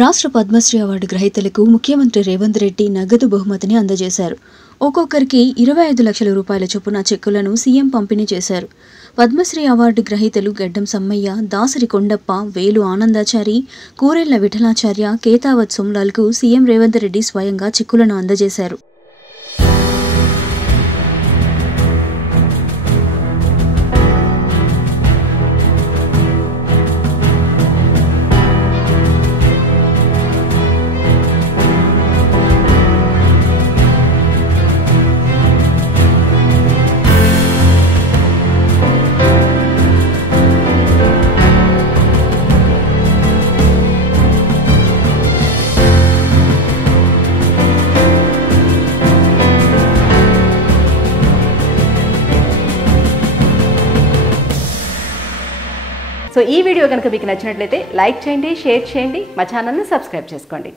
రాష్ట్ర పద్మశ్రీ అవార్డు గ్రహీతలకు ముఖ్యమంత్రి రేవంత్ రెడ్డి నగదు బహుమతిని అందజేశారు. ఒక్కొక్కరికి 25 లక్షల రూపాయల చొప్పున చెక్కులను సీఎం పంపిణీ చేశారు. పద్మశ్రీ అవార్డు గ్రహీతలు గడ్డం సమ్మయ్య, దాసరి కొండప్ప, వేలు ఆనందాచారి, కూరెళ్ల విఠలాచార్య, కేతావత్ సోమ్లాల్కు సీఎం రేవంత్ రెడ్డి స్వయంగా చెక్కులను అందజేశారు. సో ఈ వీడియో కనుక మీకు నచ్చినట్లయితే లైక్ చేయండి, షేర్ చేయండి, మా ఛానల్ని సబ్స్క్రైబ్ చేసుకోండి.